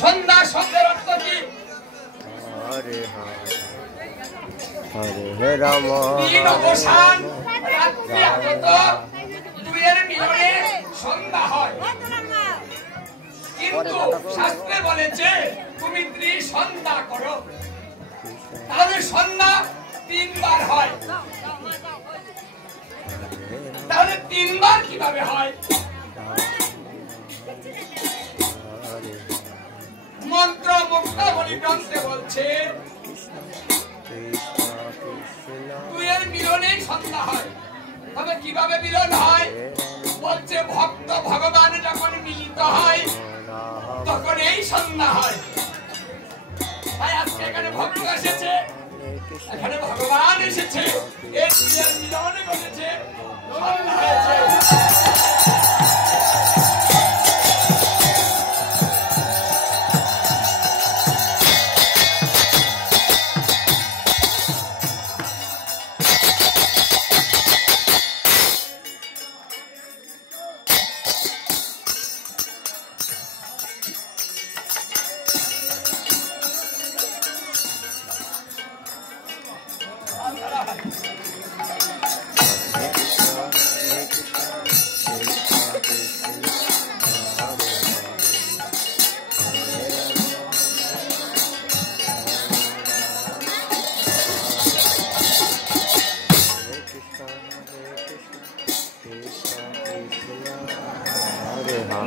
সন্ধ্যা শব্দের অর্থ কি? হরে হরে রাম দিন অবসান রাত্রি আগত দুয়ের মিলনে সন্ধ্যা হয়। কিন্তু শাস্ত্রে বলেছে তুমি ত্রিসন্ধ্যা করো। তাহলে সন্ধ্যা তিনবার হয়। তাহলে তিনবার কিভাবে হয়? মন্ত্র মুক্তাবলী গ্রন্থে বলছে দুয়ের মিলনেই সন্ধ্যা হয়। তবে কিভাবে মিলন হয়? বলছে ভক্ত ভগবান যখন মিলিত হয় তখন এই সন্ধ্যা হয়। তাই আজকে এখানে ভক্ত এসেছে, এখানে ভগবান এসেছে, এই দুয়ের মিলনে ঘটেছে, সন্ধ্যা হয়েছে।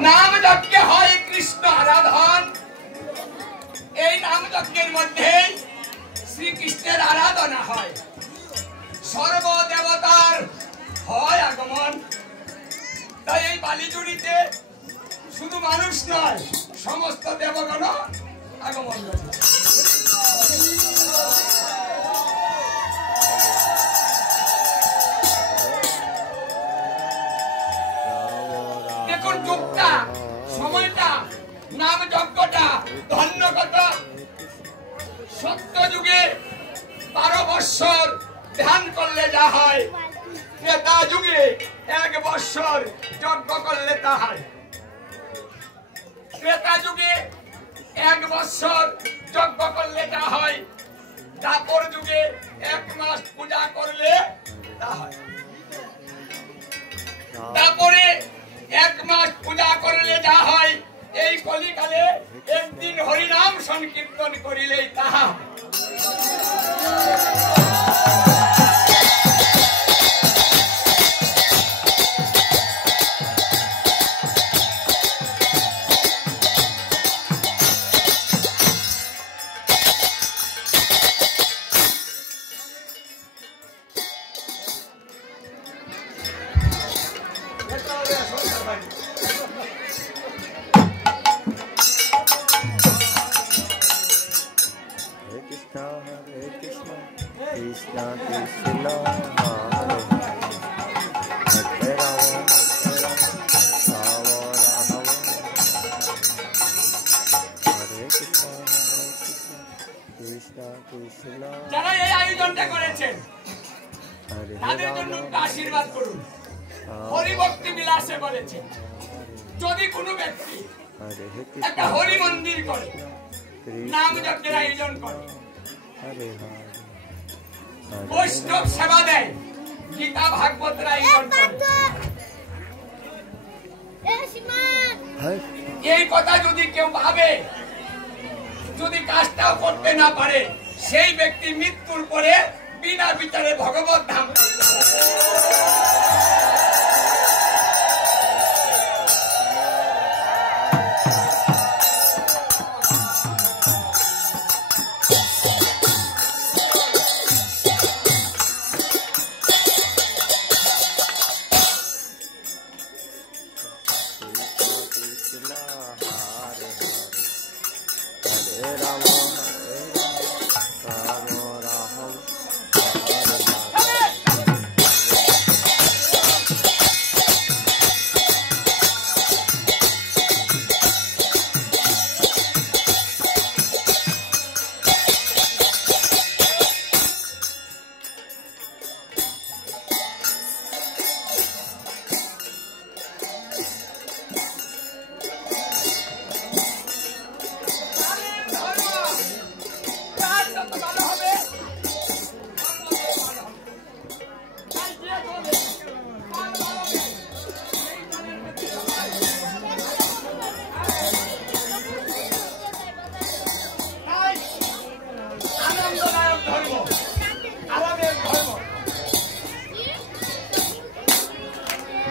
নাম যজ্ঞে হয় কৃষ্ণ আরাধন। এই নাম যজ্ঞের মধ্যে শ্রীকৃষ্ণের আরাধনা হয়, সর্বদেবতার হয় আগমন। তাই এই বালিজুড়িতে শুধু মানুষ নয়, সমস্ত দেবগণ আগমন করে। দেখুন যুগটা, সময়টা, নাম যজ্ঞটা ধন্য কথা। সত্য যুগে 12 বৎসর ধ্যান করলে যা হয়, ত্রেতা যুগে 1 বৎসর যজ্ঞ করলে তা হয়। ত্রেতা যুগে 1 বৎসর যজ্ঞ করলে তা হয়, দ্বাপর যুগে 1 মাস পূজা করলে তা হয়। তারপরে 1 মাস পূজা করলে যা হয়, এই কলিকালে একদিন হরিনাম সংকীর্তন করিলেই তাহা। যারা এই আয়োজনটা করেছেন তাদের জন্য আশীর্বাদ করুন। হরিভক্তি বিলাসে বলেছেন যদি কোনো ব্যক্তি একটা হরি মন্দির করে, নাম যজ্ঞের আয়োজন করে, বৈষ্ণব সেবা দেয়, গীতা ভাগবতের আয়োজন করে, এই কথা যদি কেউ ভাবে, যদি কাজটাও করতে না পারে, সেই ব্যক্তি মৃত্যুর পরে বিনা বিচারে ভগবত ধাম। যত ভালো হবে আনন্দদায়ক ধর্ম, আমাদের ধর্ম।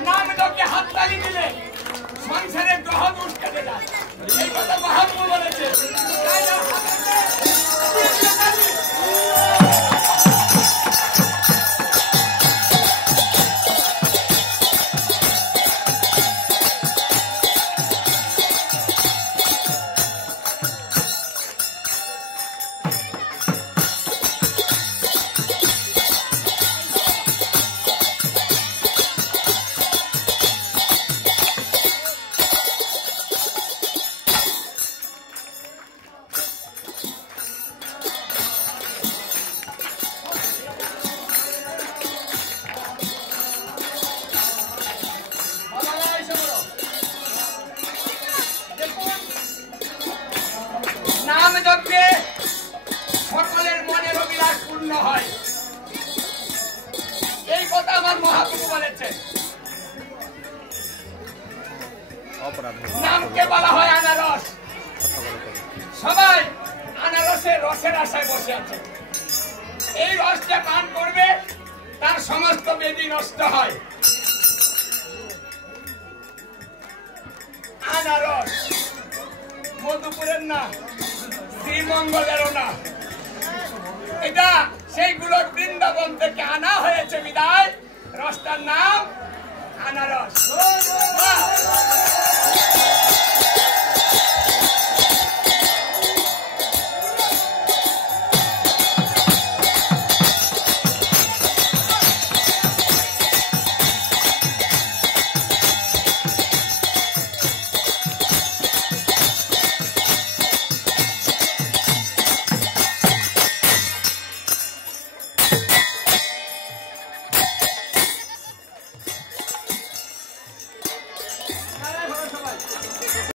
নাম লোকে হাততালি দিলে সংসারের গ্রহ দোষ কেটে যায়, এই কথা মহাত্মা বলেছে। তাই না? নাম যজ্ঞে সকলের মনের অভিলাষ পূর্ণ হয়, এই কথা আমার মহাপ্রভু বলেছেন। নামকে বলা হয় আনারস। সবাই আনারসের রসের আশায় বসে আছে। এই রসটা পান করবে তার সমস্ত বেদি নষ্ট হয়। আনারস মধুপুরের না, শ্রীমঙ্গলেরও না, এটা সেইগুলো বৃন্দাবন থেকে আনা হয়েছে বিদায় রসটার নাম আনারস।